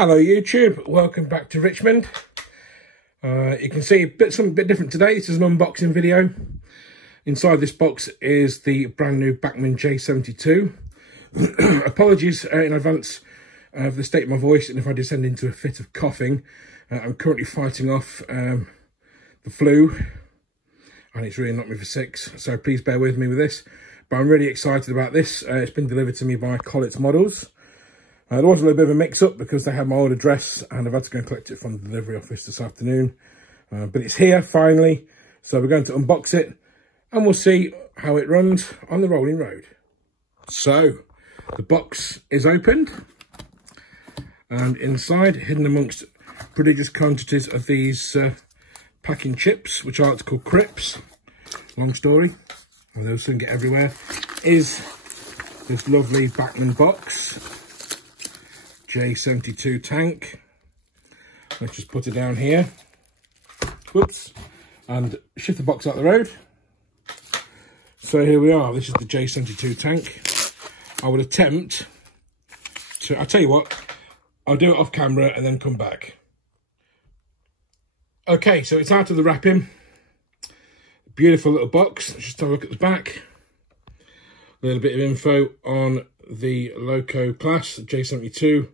Hello YouTube, welcome back to Richmond. You can see something a bit different today. This is an unboxing video. Inside this box is the brand new Bachmann J72. Apologies in advance for the state of my voice and if I descend into a fit of coughing. I'm currently fighting off the flu and it's really knocked me for six, so please bear with me with this. But I'm really excited about this. It's been delivered to me by Collett's Models. There was a little bit of a mix-up because they had my old address and I've had to go and collect it from the delivery office this afternoon. But it's here, finally. So we're going to unbox it and we'll see how it runs on the rolling road. So, the box is opened. And inside, hidden amongst prodigious quantities of these packing chips, which I like to call crisps, long story, although some get everywhere, is this lovely Bachmann box. J72 tank. Let's just put it down here. Whoops. And shift the box out the road. So here we are. This is the J72 tank. I would attempt to, I'll tell you what, I'll do it off camera and then come back. Okay, so it's out of the wrapping. Beautiful little box. Let's just have a look at the back. A little bit of info on the loco class, J72.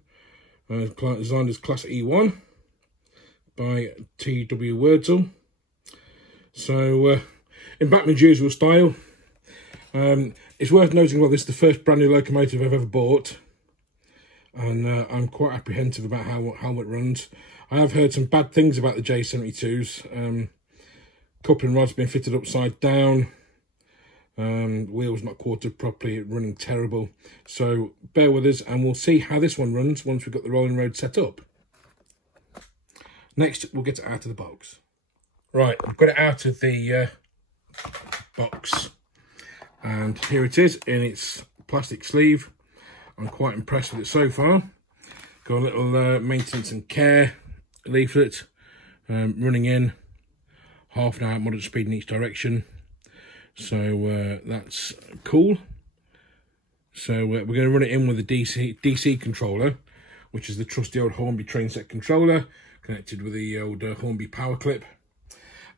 Designed as Class E1 by T.W. Wurzel. So, in Bachmann's usual style, it's worth noting, well, this is the first brand new locomotive I've ever bought, and I'm quite apprehensive about how it runs. I have heard some bad things about the J72s. Coupling rod's been fitted upside down. Wheels not quartered properly, running terrible. So bear with us and we'll see how this one runs once we've got the rolling road set up. Next, we'll get it out of the box. Right, I've got it out of the box. And here it is in its plastic sleeve. I'm quite impressed with it so far. Got a little maintenance and care leaflet. Running in, half an hour at moderate speed in each direction. So that's cool. So we're going to run it in with a DC controller, which is the trusty old Hornby train set controller, connected with the old Hornby power clip.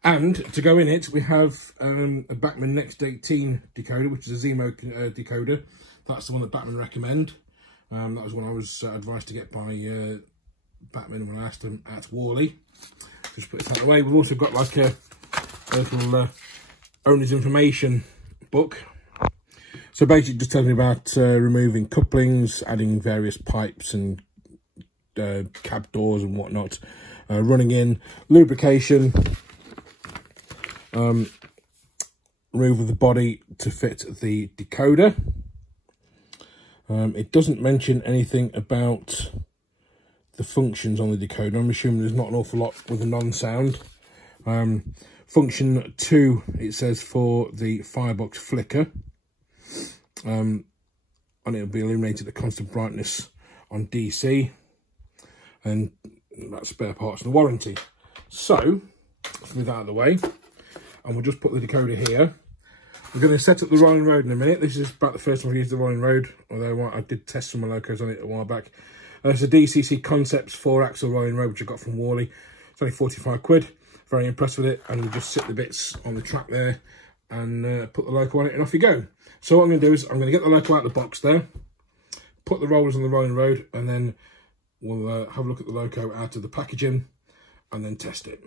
And to go in it, we have a Bachmann Next 18 decoder, which is a Zemo decoder. That's the one that Bachmann recommend. That was one I was advised to get by Bachmann when I asked them at Worley. Just put it out of the way. We've also got like a little owner's information book. So basically just tells me about removing couplings, adding various pipes and cab doors and whatnot, running in, lubrication, remove of the body to fit the decoder. It doesn't mention anything about the functions on the decoder. I'm assuming there's not an awful lot with the non-sound. Function 2, it says, for the firebox flicker. And it'll be illuminated at constant brightness on DC. And that's spare parts and warranty. So, let's move that out of the way. And we'll just put the decoder here. We're going to set up the rolling road in a minute. This is about the first time I've used the rolling road, although I did test some of my locos on it a while back. It's a DCC Concepts 4-axle rolling road, which I got from Worley. It's only 45 quid. Very impressed with it, and we'll just sit the bits on the track there and put the loco on it and off you go. So what I'm going to do is I'm going to get the loco out of the box there, put the rollers on the rolling road, and then we'll have a look at the loco out of the packaging and then test it.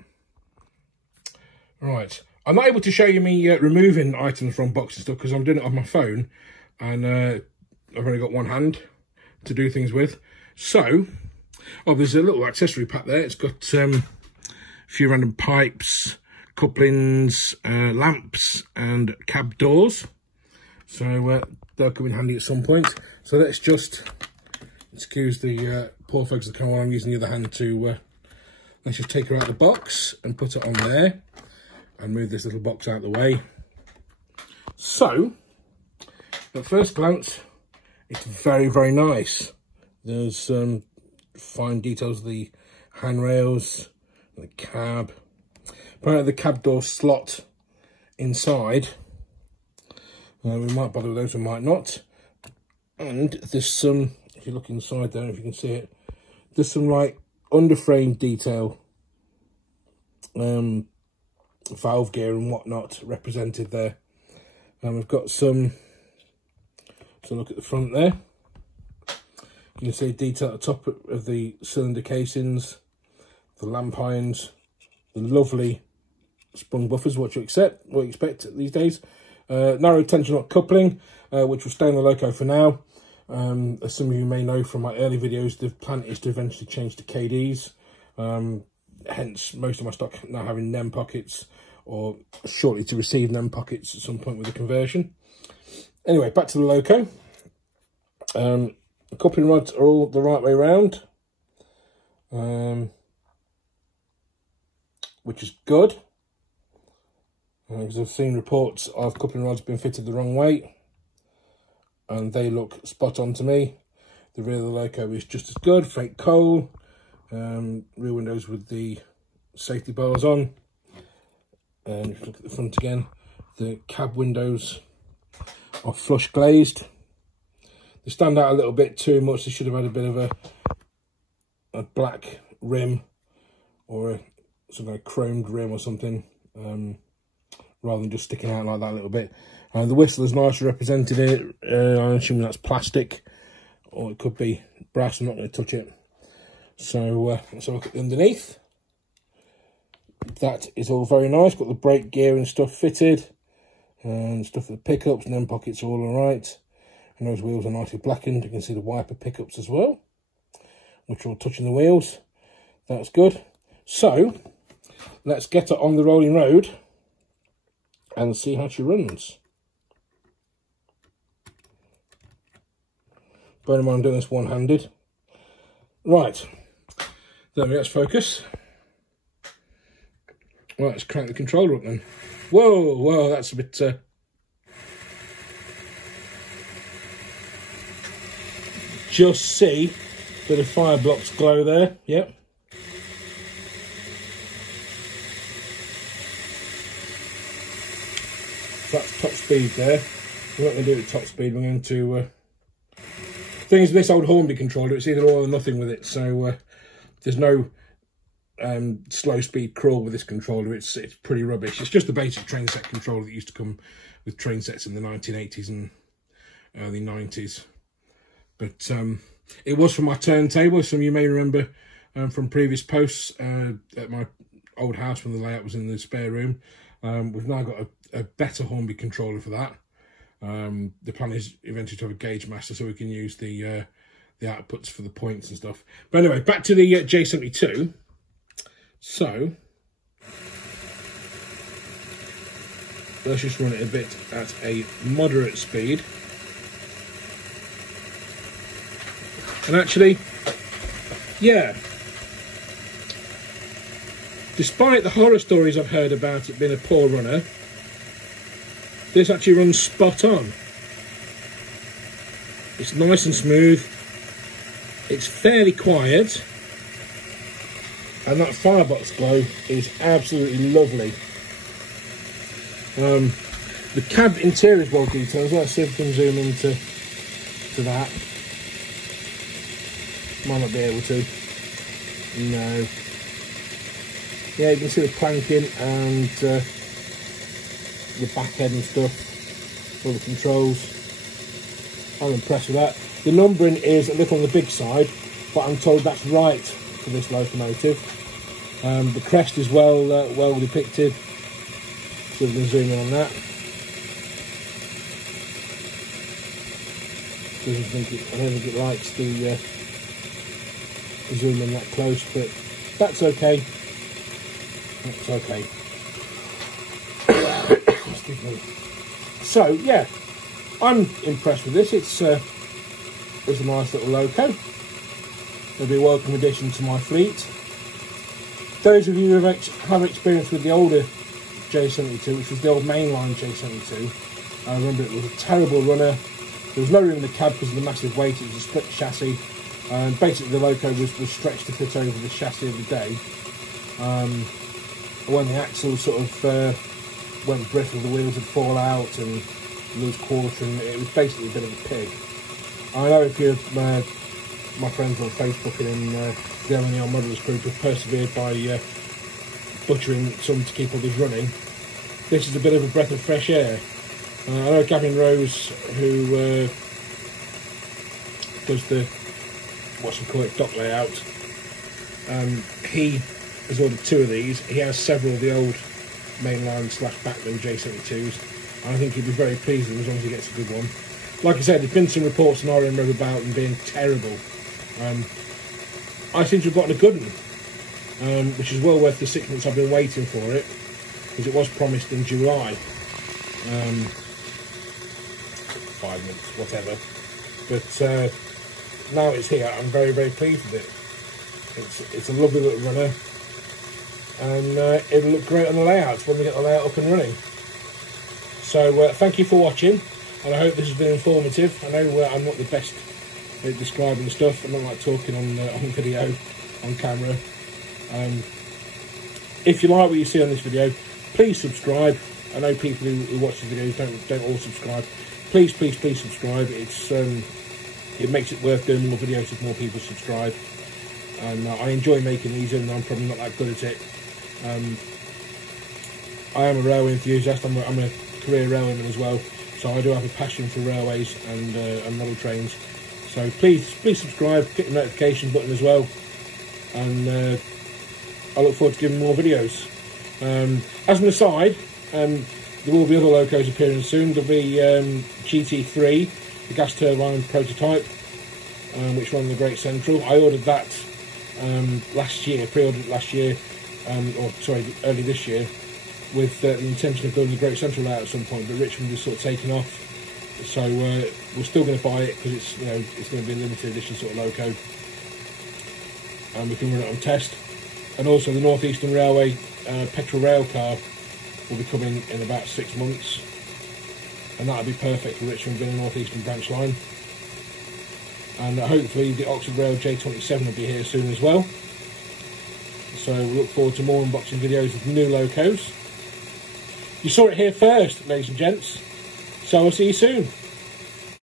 Right, I'm not able to show you me removing items from boxes and stuff because I'm doing it on my phone and I've only got one hand to do things with. So, there's a little accessory pack there. It's got few random pipes, couplings, lamps and cab doors. So they'll come in handy at some point. So let's just, excuse the poor folks that come while I'm using the other hand to, let's just take her out of the box and put it on there and move this little box out of the way. So, at first glance, it's very, very nice. There's fine details of the handrails, the cab. Apparently the cab door slot inside. We might bother with those, we might not. And there's some, if you look inside there, if you can see it, There's some like underframe detail, valve gear and whatnot represented there. And we've got some, so look at the front there. You can see detail at the top of the cylinder casings, the lamp irons, the lovely sprung buffers, what you expect these days. Narrow tension lock coupling, which will stay on the loco for now. As some of you may know from my early videos, the plan is to eventually change to KDs. Hence, most of my stock now having NEM pockets, or shortly to receive NEM pockets at some point with the conversion. Anyway, back to the loco. The coupling rods are all the right way round, which is good, because I've seen reports of coupling rods being fitted the wrong way, and they look spot on to me. The rear of the loco is just as good, fake coal, rear windows with the safety bars on, and if you look at the front again, the cab windows are flush glazed. They stand out a little bit too much. They should have had a bit of a black rim, or some kind of chromed rim or something, rather than just sticking out like that a little bit. The whistle is nicely represented here. I'm assuming that's plastic, or it could be brass. I'm not going to touch it. So let's have a look at the underneath. That is all very nice. Got the brake gear and stuff fitted, and stuff for the pickups, and then pockets are all alright. And those wheels are nicely blackened. You can see the wiper pickups as well, which are all touching the wheels. That's good. So let's get her on the rolling road and see how she runs. Bear in mind I'm doing this one-handed. Right, there we go, let's focus. Right, let's crank the controller up then. Whoa, whoa, that's a bit... Just see bit of fire blocks glow there, yep. So that's top speed there. We're not going to do it at top speed, we're going to... Things with this old Hornby controller, it's either all or nothing with it, so there's no slow speed crawl with this controller. It's pretty rubbish. It's just the basic train set controller that used to come with train sets in the 1980s and early 90s. But it was for my turntable. Some of you may remember from previous posts at my old house when the layout was in the spare room. We've now got a better Hornby controller for that. The plan is eventually to have a gauge master so we can use the outputs for the points and stuff. But anyway, back to the J72. So let's just run it a bit at a moderate speed. And actually, yeah, despite the horror stories I've heard about it being a poor runner, this actually runs spot on. It's nice and smooth. It's fairly quiet. And that firebox glow is absolutely lovely. The cab interior is well detailed. Let's see if we can zoom into that. Might not be able to. No. Yeah, you can see the planking and the back end and stuff, all the controls. I'm impressed with that. The numbering is a little on the big side, but I'm told that's right for this locomotive. The crest is well depicted, so we can zoom in on that. I don't think it likes the zoom in that close, but that's okay. That's okay. Excuse me. So yeah, I'm impressed with this. It's a nice little loco. It'll be a welcome addition to my fleet. Those of you who have experience with the older J72, which was the old mainline J72, I remember it was a terrible runner. There was no room in the cab because of the massive weight. It was a split chassis. Basically, the loco was stretched to fit over the chassis of the day. When the axle sort of went brittle, the wheels would fall out and lose quarter, and it was basically a bit of a pig. I know if you're my friends on Facebook and in the LNL Modellers group have persevered by butchering some to keep others running. This is a bit of a breath of fresh air. I know Gavin Rose, who does the dock layout, he has ordered 2 of these. He has several of the old mainline / Bachmann J72s, and I think he'd be very pleased with them as long as he gets a good one. Like I said, there's been some reports on RM Road about them being terrible. I seem to have gotten a good one, which is well worth the 6 months I've been waiting for it, because it was promised in July. 5 months, whatever. But now it's here. I'm very, very pleased with it. It's a lovely little runner, and it'll look great on the layouts when we get the layout up and running. So thank you for watching, and I hope this has been informative. I know I'm not the best at describing stuff. I'm not like talking on video, on camera. If you like what you see on this video, please subscribe. I know people who watch the videos don't all subscribe. Please, please, please subscribe. It makes it worth doing more videos if more people subscribe. And I enjoy making these, and I'm probably not that good at it. I am a railway enthusiast. I'm a career railwayman as well, so I do have a passion for railways and model trains. So please subscribe, hit the notification button as well, and I look forward to giving more videos. As an aside, there will be other locos appearing soon. There'll be GT3, the gas turbine prototype, which ran the Great Central. I ordered that last year, pre-ordered it last year, or sorry, early this year, with the intention of building the Great Central out at some point, but Richmond is sort of taken off. So we're still going to buy it because it's it's going to be a limited edition sort of loco, and we can run it on test. And also the North Eastern Railway petrol rail car will be coming in about 6 months, and that'll be perfect for Richmond being a North Eastern branch line. And hopefully the Oxford Rail J27 will be here soon as well. So we look forward to more unboxing videos of new locos. You saw it here first, ladies and gents. So I'll see you soon.